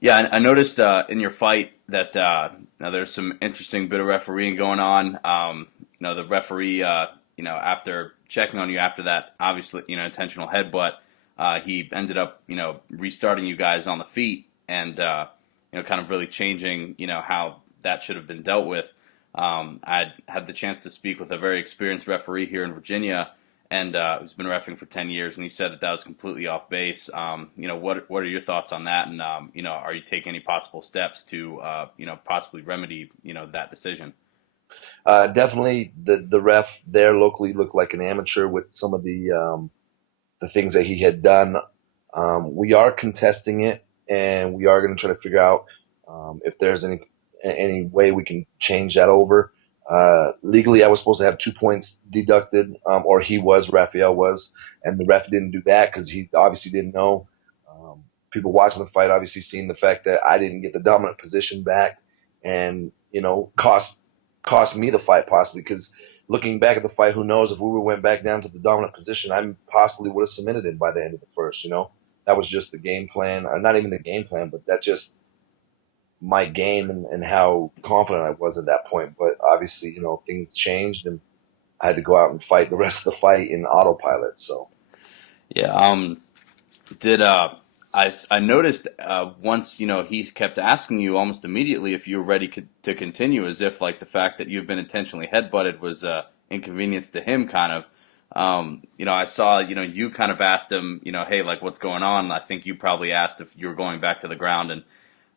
Yeah, I noticed in your fight that now there's some interesting bit of refereeing going on. The referee, after checking on you after that, obviously, intentional headbutt, he ended up, restarting you guys on the feet and, kind of really changing, how that should have been dealt with. I had the chance to speak with a very experienced referee here in Virginia, and who's been reffing for 10 years, and he said that was completely off base. What are your thoughts on that? And are you taking any possible steps to possibly remedy that decision? Definitely, the ref there locally looked like an amateur with some of the things that he had done. We are contesting it, and we are going to try to figure out if there's any way we can change that over. Legally, I was supposed to have 2 points deducted, or Raphael was, and the ref didn't do that because he obviously didn't know. People watching the fight obviously seen the fact that I didn't get the dominant position back, and cost me the fight possibly because looking back at the fight, who knows if we went back down to the dominant position, I possibly would have submitted him by the end of the first. That was just the game plan, or not even the game plan, but that's just my game and how confident I was at that point. But obviously, things changed and I had to go out and fight the rest of the fight in autopilot. So Yeah. Did I noticed once he kept asking you almost immediately if you were ready to continue, as if like the fact that you've been intentionally headbutted was inconvenience to him, kind of. I saw you kind of asked him, hey, like what's going on? I think you probably asked if you were going back to the ground, and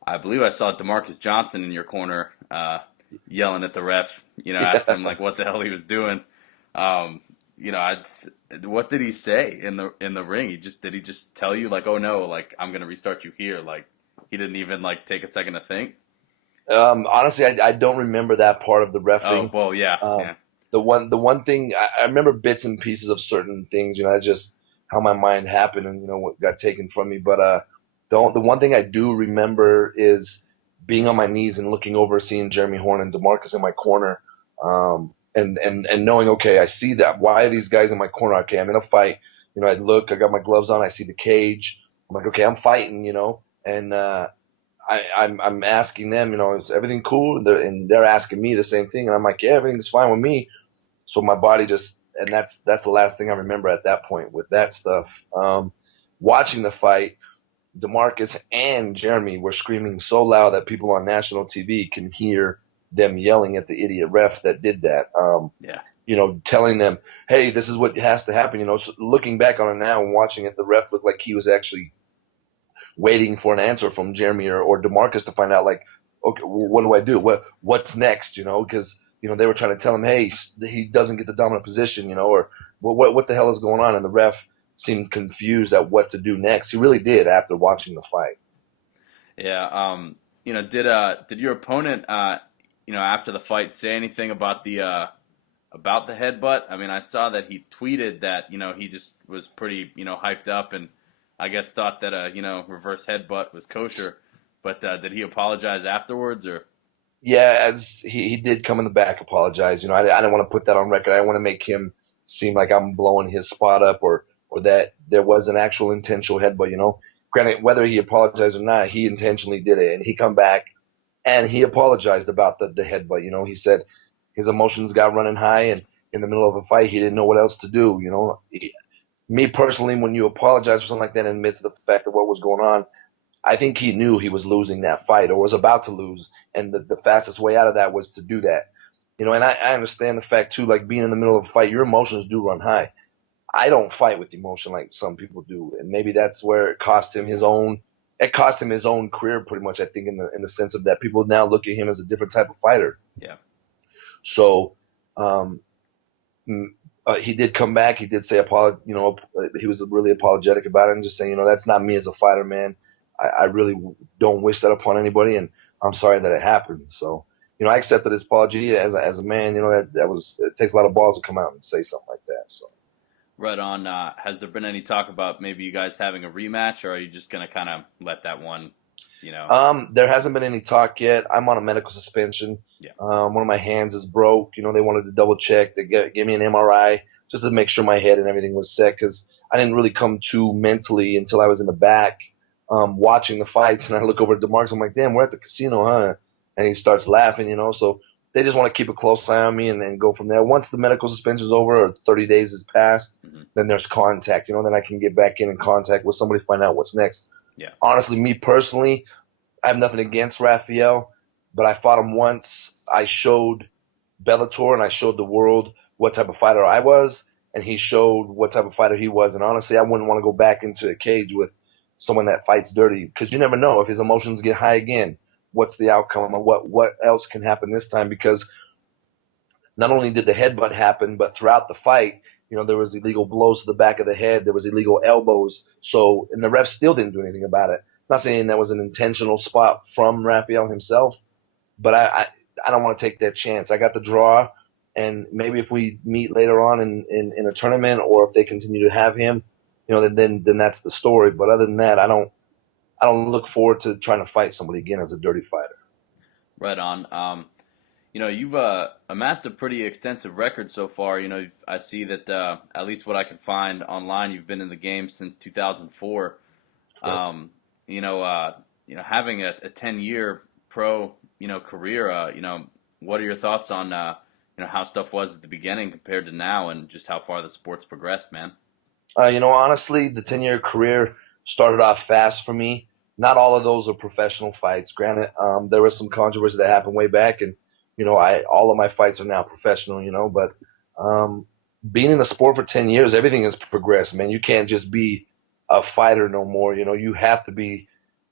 I believe I saw DeMarcus Johnson in your corner yelling at the ref. Asking him like what the hell he was doing. Um, I'd what did he say in the ring? Did he just tell you like, oh no, like I'm gonna restart you here? Like he didn't even like take a second to think. honestly, I don't remember that part of the Oh refing. well, yeah, Um, yeah, the one thing I remember bits and pieces of certain things. That's just how my mind happened and what got taken from me. But the one thing I do remember is being on my knees and looking over, seeing Jeremy Horn and Demarcus in my corner, and knowing, okay, I see that. Why are these guys in my corner? Okay, I'm in a fight. I look, I got my gloves on, I see the cage. I'm like, okay, I'm fighting. And I'm asking them, is everything cool? And they're asking me the same thing, and I'm like, yeah, everything's fine with me. So my body just, and that's the last thing I remember at that point with that stuff. Watching the fight, Demarcus and Jeremy were screaming so loud that people on national TV can hear them yelling at the idiot ref that did that. yeah, Telling them, hey, this is what has to happen. So looking back on it now and watching it, the ref looked like he was actually waiting for an answer from Jeremy or Demarcus to find out, like, okay, what do I do? What's next? Because they were trying to tell him, hey, he doesn't get the dominant position, or what the hell is going on? And the ref seemed confused at what to do next. He really did after watching the fight. yeah. Did your opponent after the fight say anything about the headbutt? I mean, I saw that he tweeted that he just was pretty hyped up, and I guess thought that a reverse headbutt was kosher. But did he apologize afterwards, or? Yeah, as he did come in the back, apologize. I didn't want to put that on record. I didn't want to make him seem like I'm blowing his spot up or that there was an actual intentional headbutt. Granted, whether he apologized or not, he intentionally did it, and he come back and he apologized about the headbutt. He said his emotions got running high, and in the middle of a fight, he didn't know what else to do. Me personally, when you apologize for something like that and admit to the fact of what was going on, I think he knew he was losing that fight or was about to lose, and the fastest way out of that was to do that. And I understand the fact too, like being in the middle of a fight, your emotions do run high. I don't fight with emotion like some people do, and maybe that's where it cost him his own. It cost him his own career, pretty much. I think in the sense of that people now look at him as a different type of fighter. Yeah. So, um, he did come back. He did say he was really apologetic about it and just saying, that's not me as a fighter, man. I really don't wish that upon anybody, and I'm sorry that it happened. So, I accepted his apology as a man. It takes a lot of balls to come out and say something like that. So. Right on. Has there been any talk about maybe you guys having a rematch, or are you just gonna kind of let that one, you know? There hasn't been any talk yet. I'm on a medical suspension. Yeah. One of my hands is broke. They wanted to double check. They gave me an MRI just to make sure my head and everything was set because I didn't really come to mentally until I was in the back. watching the fights, and I look over at DeMarcus. I'm like, damn, we're at the casino, huh? And he starts laughing, So they just want to keep a close eye on me and go from there. Once the medical suspension is over or 30 days has passed, Hmm. then there's contact. Then I can get back in contact with somebody, find out what's next. Yeah. Honestly, me personally, I have nothing against Raphael, but I fought him once. I showed Bellator and I showed the world what type of fighter I was, and he showed what type of fighter he was. And honestly, I wouldn't want to go back into a cage with someone that fights dirty because you never know if his emotions get high again. What's the outcome, or what else can happen this time? Because not only did the headbutt happen, but throughout the fight, there was illegal blows to the back of the head. There was illegal elbows. So, and the ref still didn't do anything about it. I'm not saying that was an intentional spot from Raphael himself, but I don't want to take that chance. I got the draw, and maybe if we meet later on in a tournament, or if they continue to have him, then that's the story. But other than that, I don't look forward to trying to fight somebody again as a dirty fighter. Right on. You've amassed a pretty extensive record so far. I see that at least what I can find online, you've been in the game since 2004. Correct. Having a 10-year pro, career. What are your thoughts on how stuff was at the beginning compared to now, and just how far the sport's progressed, man? Honestly, the 10-year career started off fast for me. Not all of those are professional fights. Granted, there was some controversy that happened way back, and I all of my fights are now professional. But um, being in the sport for 10 years, everything has progressed, man. You can't just be a fighter no more. You have to be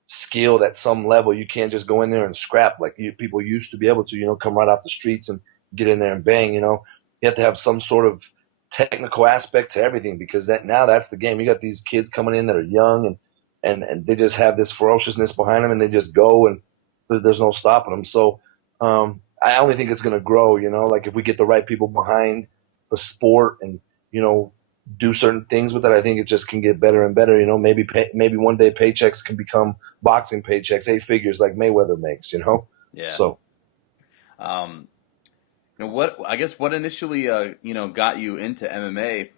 skilled at some level. You can't just go in there and scrap like people used to be able to. Come right off the streets and get in there and bang. You have to have some sort of technical aspect to everything because that's the game. You got these kids coming in that are young and they just have this ferociousness behind them and they just go and there's no stopping them. So I only think it's going to grow. Like if we get the right people behind the sport and you know do certain things with it, I think it just can get better and better. Maybe one day paychecks can become boxing paychecks, 8 figures like Mayweather makes. Yeah. So Um, what initially got you into MMA?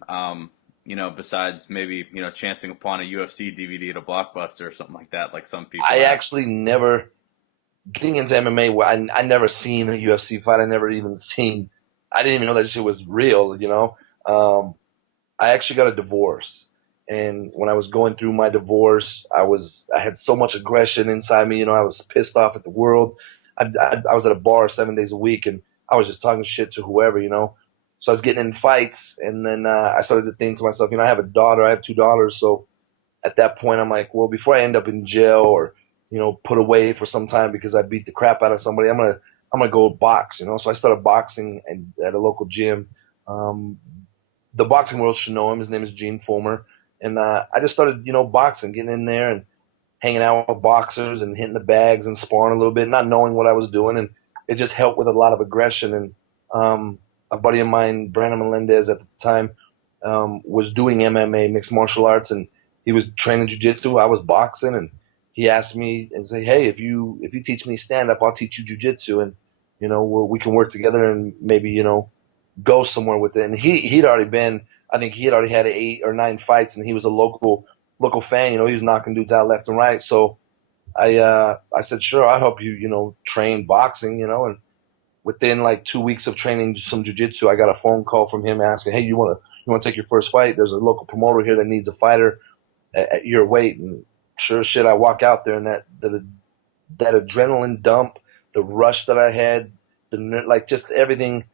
Besides maybe chancing upon a UFC DVD at a Blockbuster or something like that, like some people I have. actually never getting into MMA. I never seen a UFC fight. I never even seen. I didn't even know that shit was real. I actually got a divorce, and when I was going through my divorce, I had so much aggression inside me. I was pissed off at the world. I was at a bar 7 days a week, and I was just talking shit to whoever. So I was getting in fights, and then I started to think to myself, I have a daughter. I have two daughters, so at that point, I'm like, well, before I end up in jail or put away for some time because I beat the crap out of somebody, I'm gonna go box. So I started boxing at a local gym. Um, the boxing world should know him. His name is Gene Fulmer, and I just started boxing, getting in there and hanging out with boxers and hitting the bags and sparring a little bit, not knowing what I was doing, and it just helped with a lot of aggression. And a buddy of mine, Brandon Melendez, at the time, was doing MMA, mixed martial arts, and he was training jujitsu. I was boxing, and he asked me and say, "Hey, if you teach me stand up, I'll teach you jujitsu, and we can work together and maybe go somewhere with it." And he'd already been, I think he had already had 8 or 9 fights, and he was a local fan. He was knocking dudes out left and right. So I said, sure, I'll help you, train boxing, and within like 2 weeks of training some jujitsu, I got a phone call from him asking, hey, you want to take your first fight? There's a local promoter here that needs a fighter at your weight. And sure as shit, I walk out there, and that adrenaline dump, the rush that I had, like just everything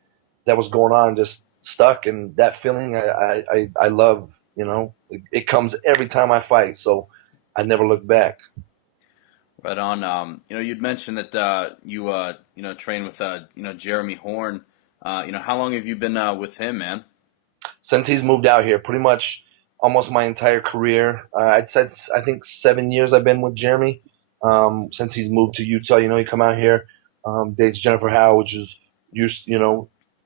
that was going on just stuck, and that feeling I love. It comes every time I fight, so I never look back. Right on. You'd mentioned that you train with Jeremy Horn. How long have you been with him, man? Since he's moved out here, pretty much almost my entire career. I'd said I think 7 years I've been with Jeremy. Since he's moved to Utah, he come out here, dates Jennifer Howe, which is used,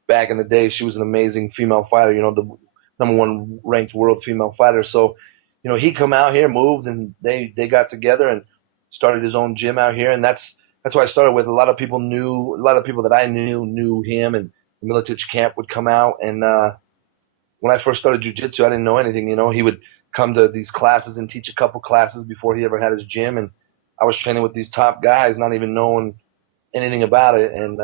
back in the day, she was an amazing female fighter. The number one ranked world female fighter. So, he come out here, moved, and they got together and started his own gym out here, and that's why I started with. A lot of people that I knew him, and the Militich camp would come out, and when I first started jujitsu, I didn't know anything. He would come to these classes and teach a couple classes before he ever had his gym. And I was training with these top guys, not even knowing anything about it. And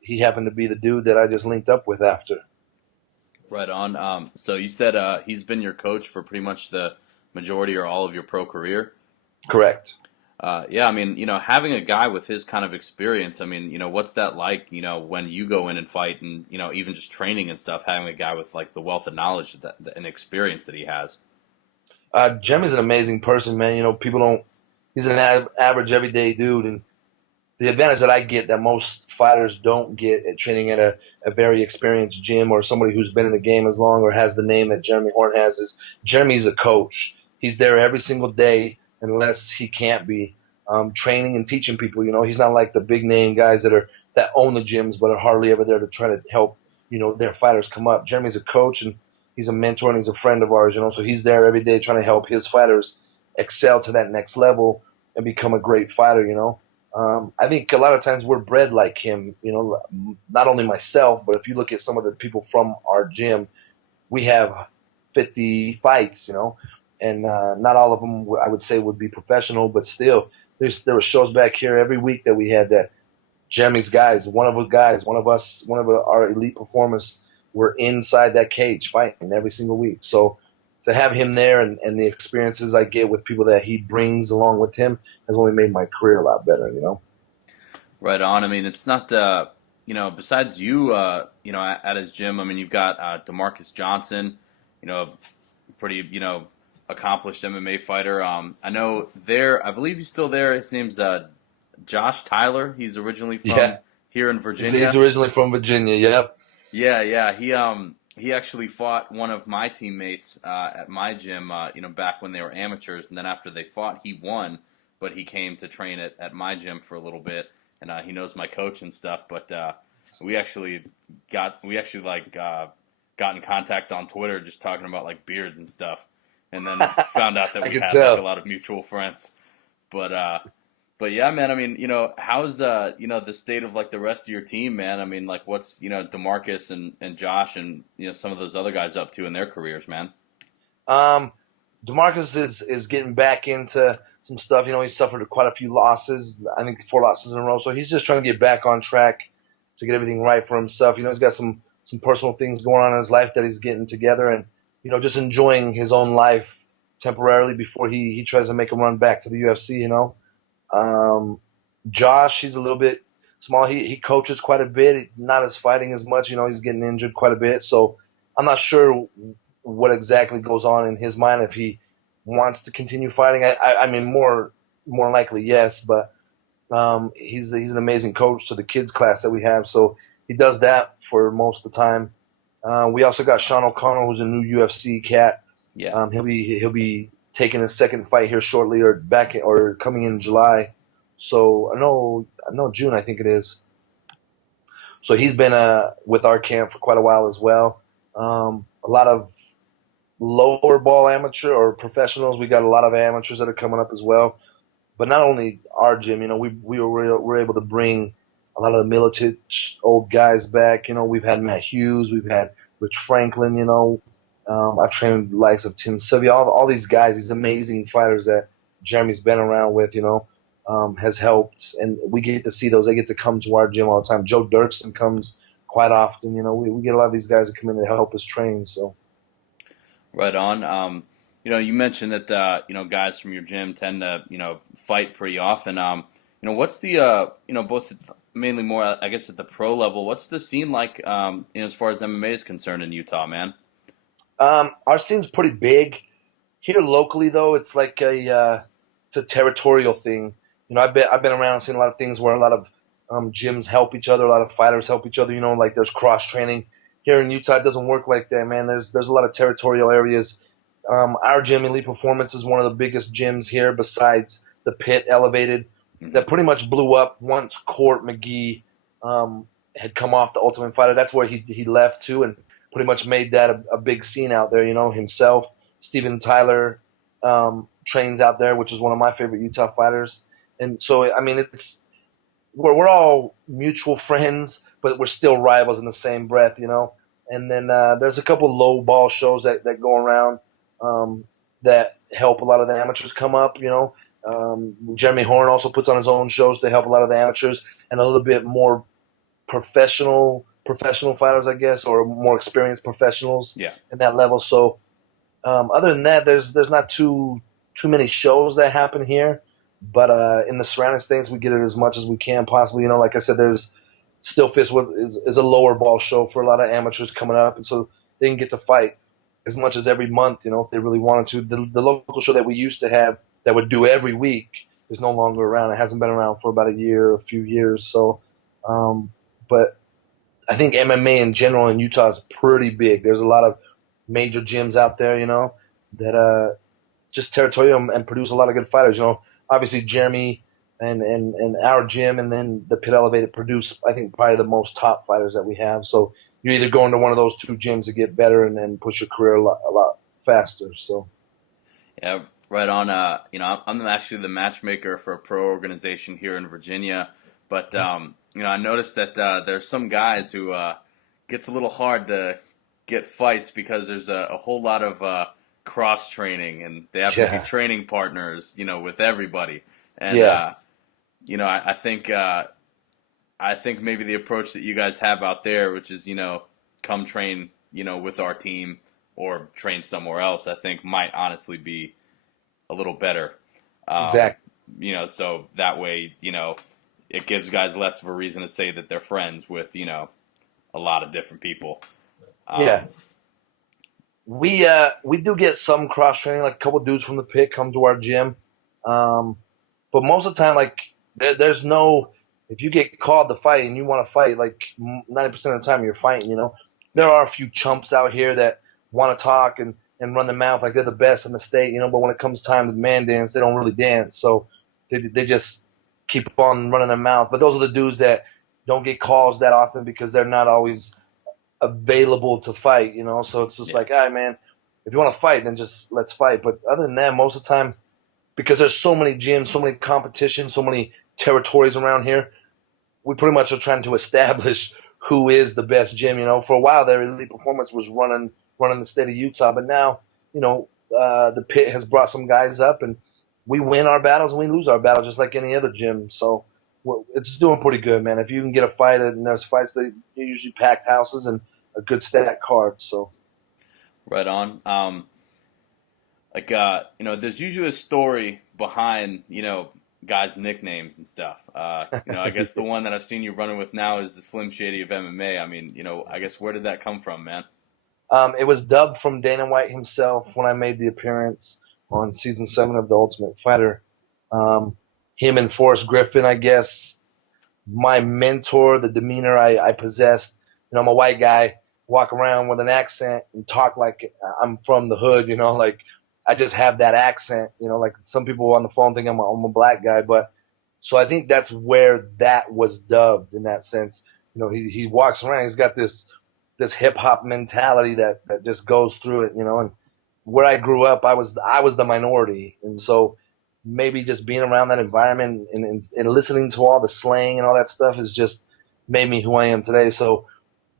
he happened to be the dude that I just linked up with after. Right on. So you said he's been your coach for pretty much the majority or all of your pro career. Correct. Yeah, I mean, having a guy with his kind of experience, I mean, what's that like, when you go in and fight and, even just training and stuff, having a guy with like the wealth of knowledge and experience that he has. Jimmy's an amazing person, man. People don't. He's an average, everyday dude, and the advantage that I get that most fighters don't get at training at a very experienced gym or somebody who's been in the game as long or has the name that Jeremy Horn has is Jeremy's a coach. He's there every single day unless he can't be training and teaching people. He's not like the big name guys that own the gyms but are hardly ever there to try to help their fighters come up. Jeremy's a coach and he's a mentor and he's a friend of ours. So he's there every day trying to help his fighters excel to that next level and become a great fighter. I think a lot of times we're bred like him, not only myself, but if you look at some of the people from our gym, we have 50 fights, and not all of them I would say would be professional, but still there were shows back here every week that we had that Jeremy's guys, one of us, one of our elite performers were inside that cage fighting every single week. So to have him there and the experiences I get with people that he brings along with him has only made my career a lot better. Right on. I mean, it's not, besides you, at his gym, I mean, you've got DeMarcus Johnson, pretty, accomplished MMA fighter. I know I believe he's still there. His name's Josh Tyler. He's originally from here in Virginia. He's originally from Virginia, yep. Yeah, yeah. He actually fought one of my teammates at my gym, back when they were amateurs, and then after they fought, he won, but he came to train at my gym for a little bit, and he knows my coach and stuff. But we actually got in contact on Twitter, just talking about like beards and stuff, and then found out that we had like a lot of mutual friends. But yeah, man. I mean, how's the state of like the rest of your team, man? I mean, like what's DeMarcus and Josh and some of those other guys up to in their careers, man? DeMarcus is getting back into some stuff. He suffered quite a few losses. I think 4 losses in a row. So he's just trying to get back on track to get everything right for himself. He's got some personal things going on in his life that he's getting together and just enjoying his own life temporarily before he tries to make a run back to the UFC. Josh, he's a little bit small. He coaches quite a bit, not as fighting as much. He's getting injured quite a bit. So I'm not sure what exactly goes on in his mind if he wants to continue fighting. I mean, more likely yes, but he's an amazing coach to the kids class that we have. So he does that for most of the time. We also got Sean O'Connell, who's a new UFC cat. Yeah. He'll be taking his second fight here shortly, or coming in July. So I know June, I think it is. So he's been with our camp for quite a while as well. A lot of lower ball amateur or professionals. We got a lot of amateurs that are coming up as well. But not only our gym, we were able to bring a lot of the Milicic old guys back. We've had Matt Hughes, we've had Rich Franklin. I've trained the likes of Tim Sylvia, all these guys, these amazing fighters that Jeremy's been around with, has helped, and we get to see those. They get to come to our gym all the time. Joe Dirksen comes quite often. We get a lot of these guys that come in to help us train. So, right on. You mentioned that guys from your gym tend to fight pretty often. What's the both mainly more I guess at the pro level. What's the scene like as far as MMA is concerned in Utah, man? Our scene's pretty big here locally, though. It's like it's a territorial thing. I've been around, seen a lot of things where a lot of gyms help each other, a lot of fighters help each other. Like there's cross training. Here in Utah, it doesn't work like that, man. There's a lot of territorial areas. Our gym, Elite Performance, is one of the biggest gyms here, besides the Pit Elevated, that pretty much blew up once Court McGee had come off the Ultimate Fighter. That's where he left to, and pretty much made that a big scene out there. Himself, Steven Tyler trains out there, which is one of my favorite Utah fighters. And so, I mean, we're all mutual friends, but we're still rivals in the same breath. And then there's a couple low ball shows that go around. that help a lot of the amateurs come up. Jeremy Horn also puts on his own shows to help a lot of the amateurs and a little bit more professional fighters, I guess, or more experienced professionals Yeah. in that level. So other than that, there's not too many shows that happen here, but in the surrounding states, we get it as much as we can possibly. Like I said, there's Still Fist is a lower ball show for a lot of amateurs coming up, and so they can get to fight as much as every month, if they really wanted to. The local show that we used to have that would do every week is no longer around. It hasn't been around for about a few years. So, but I think MMA in general in Utah is pretty big. There's a lot of major gyms out there, that just territorial and produce a lot of good fighters. Obviously Jeremy and our gym and then the Pit Elevated produce, I think, probably the most top fighters that we have. So you're either going to one of those two gyms to get better and push your career a lot faster. So Yeah, right on. I'm actually the matchmaker for a pro organization here in Virginia, but I noticed that there's some guys who gets a little hard to get fights because there's a whole lot of cross training, and they have to be yeah, training partners, with everybody. And yeah, I think maybe the approach that you guys have out there, which is come train with our team or train somewhere else, I think might honestly be a little better. Um, exactly. so that way, it gives guys less of a reason to say that they're friends with, a lot of different people. Yeah, Um, we do get some cross training. Like a couple dudes from the pit come to our gym, um, but most of the time, like there's no. If you get called to fight and you want to fight, like 90% of the time you're fighting. There yeah, are a few chumps out here that want to talk and run their mouth like they're the best in the state. But when it comes time to the man dance, they don't really dance. So they just keep on running their mouth. But those are the dudes that don't get calls that often because they're not always available to fight. So it's just yeah, like, all right, man, if you want to fight, then just let's fight. But other than that, most of the time, because there's so many gyms, so many competitions, so many territories around here, we pretty much are trying to establish who is the best gym. For a while there, Elite Performance was running the state of Utah, but now, the pit has brought some guys up, and we win our battles and we lose our battles just like any other gym. So it's doing pretty good, man. If you can get a fight, and there's fights that usually packed houses and a good stat card. So right on. There's usually a story behind, guys' nicknames and stuff. I guess the one that I've seen you running with now is the Slim Shady of MMA. I mean, I guess where did that come from, man? it was dubbed from Dana White himself when I made the appearance on season 7 of The Ultimate Fighter. Um, Him and Forrest Griffin, I guess, my mentor, the demeanor I possessed. I'm a white guy, walk around with an accent and talk like I'm from the hood. Like I just have that accent. Like some people on the phone think I'm a black guy, but so I think that's where that was dubbed in that sense. He walks around, he's got this hip hop mentality that just goes through it. And where I grew up, I was the minority, and so maybe just being around that environment and listening to all the slang and all that stuff has just made me who I am today. So,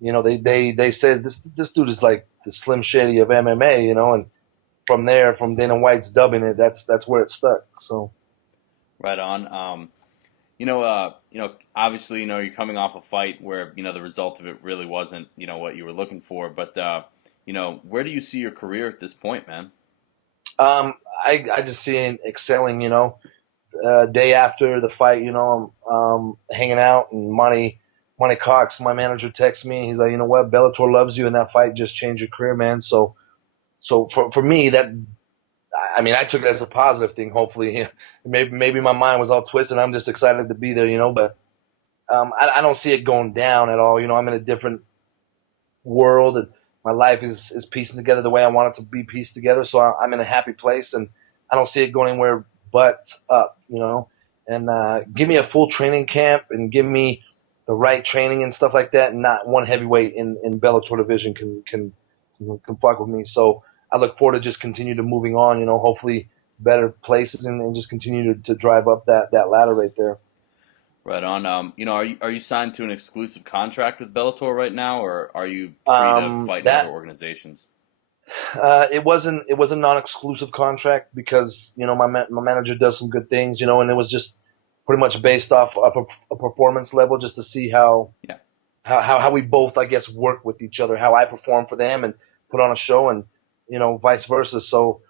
they said this dude is like the Slim Shady of MMA, and from there, from Dana White's dubbing it, that's where it stuck. So Right on. Obviously, you're coming off a fight where, the result of it really wasn't, what you were looking for. But, where do you see your career at this point, man? I just see him excelling. Day after the fight, I'm hanging out, and Monty Cox, my manager, texts me. He's like, you know what, Bellator loves you, and that fight just changed your career, man. So for me, that I mean, I took it as a positive thing. Hopefully, maybe my mind was all twisted. I'm just excited to be there, but I don't see it going down at all. I'm in a different world, and my life is piecing together the way I want it to be pieced together. So I'm in a happy place, and I don't see it going anywhere but up. And give me a full training camp and give me the right training and stuff like that. And not one heavyweight in Bellator division can fuck with me. So I look forward to just continue to moving on. Hopefully better places and just continue to drive up that ladder right there. Right on. Are you signed to an exclusive contract with Bellator right now, or are you free to fight in other That organizations? It was a non-exclusive contract because my manager does some good things, and it was just pretty much based off a performance level just to see Yeah. how we both, I guess, work with each other, how I perform for them and put on a show, and vice versa. So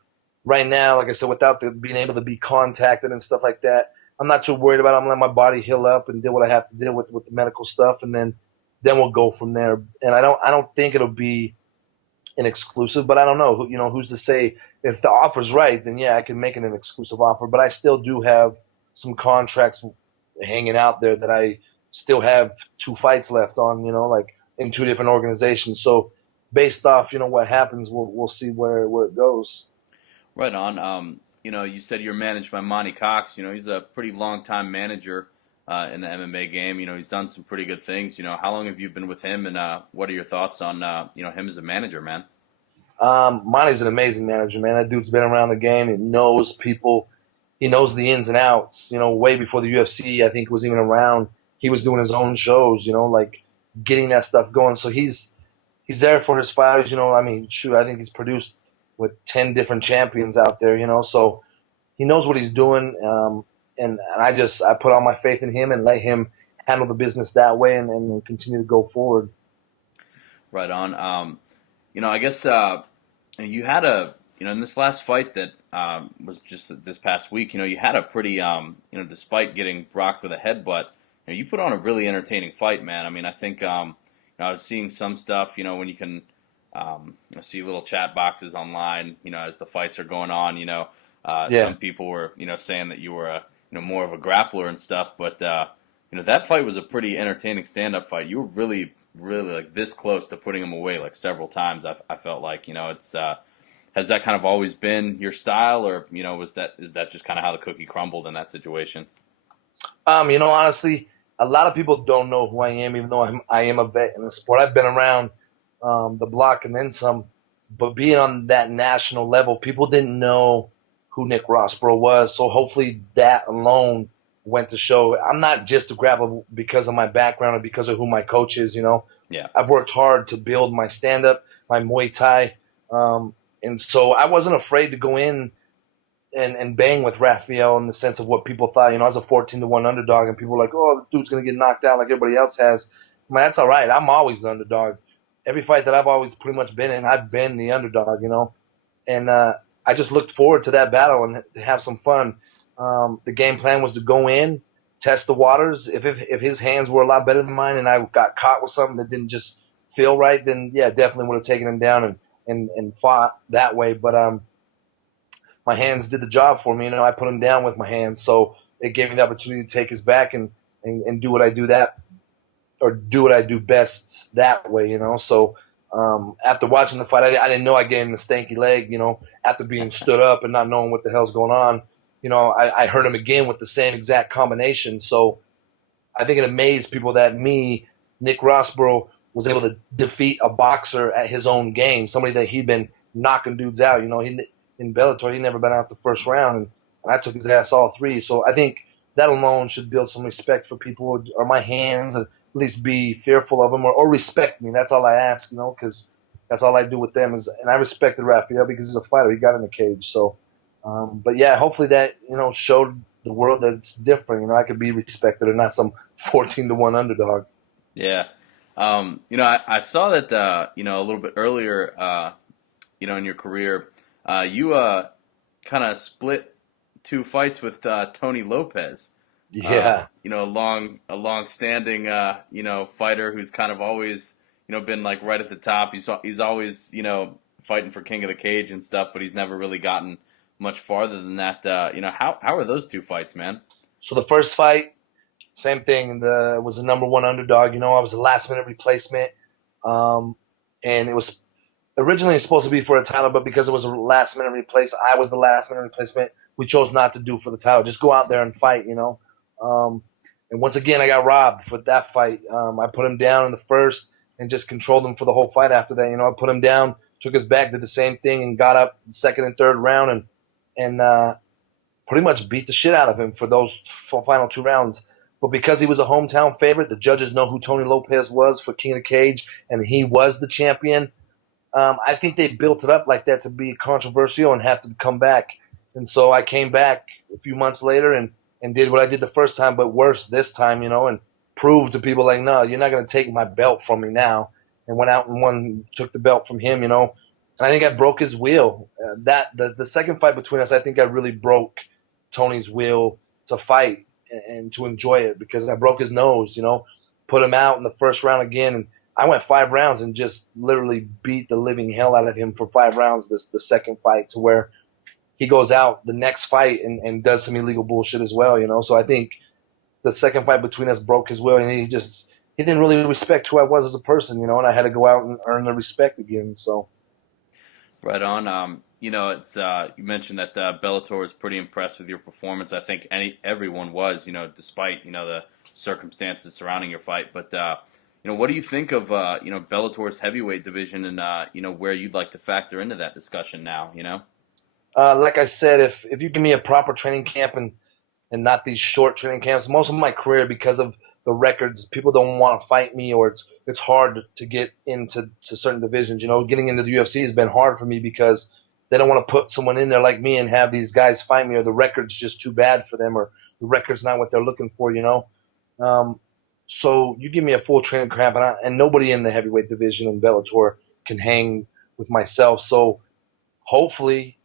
right now, like I said, without being able to be contacted and stuff like that, I'm not too worried about it. I'm gonna let my body heal up and do what I have to do with the medical stuff, and then we'll go from there. And I don't think it'll be an exclusive, but I don't know. Who's to say if the offer's right? Then yeah, I can make it an exclusive offer. But I still do have some contracts hanging out there that I still have 2 fights left on. Like in 2 different organizations. So based off what happens, we'll see where it goes. Right on. You said you're managed by Monty Cox. He's a pretty long time manager in the MMA game. He's done some pretty good things. How long have you been with him, and what are your thoughts on him as a manager, man? Monty's an amazing manager, man. That dude's been around the game. He knows people. He knows the ins and outs. Way before the UFC, I think, was even around. He was doing his own shows. Like getting that stuff going. So he's there for his fighters. I mean, shoot, I think he's produced with 10 different champions out there. So he knows what he's doing. And I put all my faith in him and let him handle the business that way and continue to go forward. Right on. I guess you had in this last fight that was just this past week. You had a pretty despite getting rocked with a headbutt, you put on a really entertaining fight, man. I mean, I think I was seeing some stuff, when you can see little chat boxes online, as the fights are going on. Yeah. Some people were saying that you were a more of a grappler and stuff, but that fight was a pretty entertaining stand-up fight. You were really, really like this close to putting him away like several times. I felt like it's has that kind of always been your style, or is that just kind of how the cookie crumbled in that situation? Honestly, a lot of people don't know who I am, even though I am a vet in the sport. I've been around the block and then some, but being on that national level, people didn't know who Nick Rossborough was. So hopefully that alone went to show. I'm not just a grappler because of my background or because of who my coach is. Yeah. I've worked hard to build my stand-up, my Muay Thai, and so I wasn't afraid to go in and bang with Raphael in the sense of what people thought. I was a 14-1 underdog, and people were like, "Oh, the dude's gonna get knocked out like everybody else has." Man, that's all right. I'm always the underdog. Every fight that I've always pretty much been in, I've been the underdog. And I just looked forward to that battle and to have some fun. The game plan was to go in, test the waters. If his hands were a lot better than mine, and I got caught with something that didn't just feel right, then yeah, definitely would have taken him down and fought that way. But my hands did the job for me. I put him down with my hands, so it gave me the opportunity to take his back and do what I do best that way. So after watching the fight, I didn't know I gave him the stanky leg. After being stood up and not knowing what the hell's going on, I heard him again with the same exact combination. So I think it amazed people that Nick Rossborough, was able to defeat a boxer at his own game, somebody that he'd been knocking dudes out. In Bellator, he'd never been out the first round, and I took his ass all three. So I think that alone should build some respect for people, or my hands, and at least be fearful of them or respect me. That's all I ask, because that's all I do with them. And I respected Raphael because he's a fighter. He got in the cage. So, but yeah, hopefully that showed the world that it's different. I could be respected and not some 14-1 underdog. Yeah. I saw that, a little bit earlier, in your career, you kind of split 2 fights with Tony Lopez. Yeah. A long-standing, fighter who's kind of always, been like right at the top. He's always, fighting for King of the Cage and stuff, but he's never really gotten much farther than that. How are those 2 fights, man? So the first fight, same thing. Was the #1 underdog. I was a last-minute replacement, and it was originally supposed to be for a title, but because it was a last-minute replacement, I was the last-minute replacement. We chose not to do for the title. Just go out there and fight. And once again, I got robbed for that fight. I put him down in the first and just controlled him for the whole fight after that. I put him down, took his back, did the same thing, and got up the second and third round and pretty much beat the shit out of him for those final 2 rounds. But because he was a hometown favorite, the judges know who Tony Lopez was for King of the Cage, and he was the champion. I think they built it up like that to be controversial and have to come back. And so I came back a few months later and did what I did the first time, but worse this time, and proved to people like, no, you're not going to take my belt from me now. And went out and took the belt from him. And I think I broke his will. The second fight between us, I think I really broke Tony's will to fight and to enjoy it because I broke his nose. Put him out in the first round again, and I went 5 rounds and just literally beat the living hell out of him for 5 rounds. The second fight to where he goes out the next fight and does some illegal bullshit as well. So I think the second fight between us broke his will, and he didn't really respect who I was as a person. And I had to go out and earn the respect again. So. Right on. It's you mentioned that Bellator was pretty impressed with your performance. I think everyone was, despite the circumstances surrounding your fight. But what do you think of Bellator's heavyweight division and where you'd like to factor into that discussion now? Like I said, if you give me a proper training camp and not these short training camps, most of my career because of the records, people don't want to fight me, or it's hard to get into certain divisions. Getting into the UFC has been hard for me because they don't want to put someone in there like me and have these guys fight me, or the record's just too bad for them, or the record's not what they're looking for. So you give me a full training camp, and nobody in the heavyweight division in Bellator can hang with myself. So hopefully,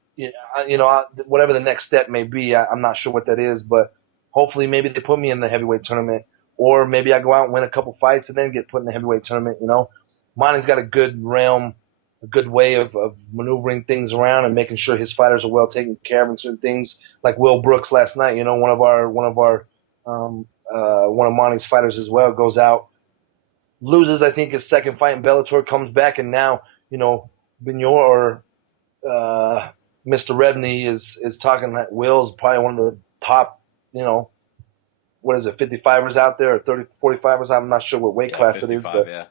whatever the next step may be, I'm not sure what that is, but hopefully maybe they put me in the heavyweight tournament, or maybe I go out and win a couple fights and then get put in the heavyweight tournament. Monty's got a good realm, a good way of maneuvering things around and making sure his fighters are well taken care of in certain things. Like Will Brooks last night, one of Monty's fighters as well, goes out, loses I think his second fight in Bellator, comes back, and now Bignor or Mr. Revney is talking that Will's probably one of the top, what is it, 55ers out there, or 30, 45ers? I'm not sure what weight class it is, 55, yeah.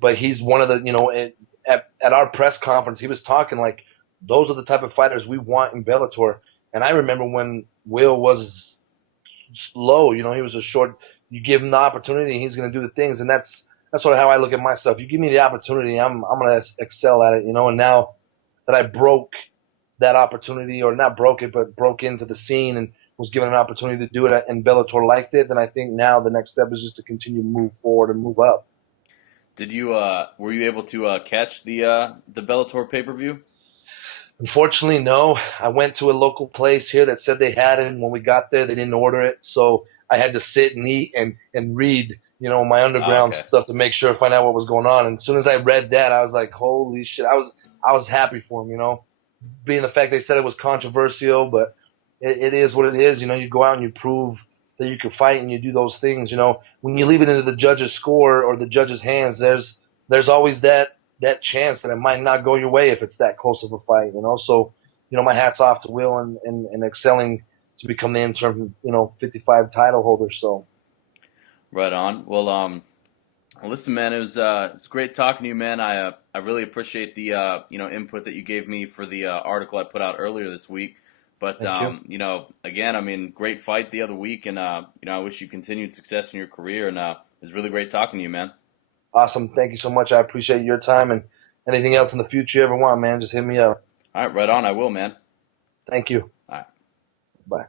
But he's one of the, at our press conference, he was talking like those are the type of fighters we want in Bellator. And I remember when Will was low, he was a short, you give him the opportunity and he's going to do the things. And that's sort of how I look at myself. You give me the opportunity, I'm going to excel at it, and now that I broke that opportunity, or not broke it, but broke into the scene and was given an opportunity to do it, and Bellator liked it, then I think now the next step is just to continue to move forward and move up. Did you were you able to catch the Bellator pay-per-view? Unfortunately, no. I went to a local place here that said they had it, and when we got there, they didn't order it, so I had to sit and eat and read, my Oh, underground okay. stuff to make sure, find out what was going on. And as soon as I read that, I was like, holy shit! I was happy for him. Being the fact they said it was controversial, but it is what it is. You go out and you prove that you can fight, and you do those things. When you leave it into the judge's score or the judge's hands, there's always that chance that it might not go your way if it's that close of a fight. So my hat's off to Will and excelling to become the interim 55 title holder. So Right on. Well, listen, man, it's great talking to you, man. I really appreciate the input that you gave me for the article I put out earlier this week. But thank you. again, I mean, great fight the other week, and I wish you continued success in your career. And it was really great talking to you, man. Awesome. Thank you so much. I appreciate your time, and anything else in the future you ever want, man, just hit me up. All right, right on. I will, man. Thank you. All right. Bye.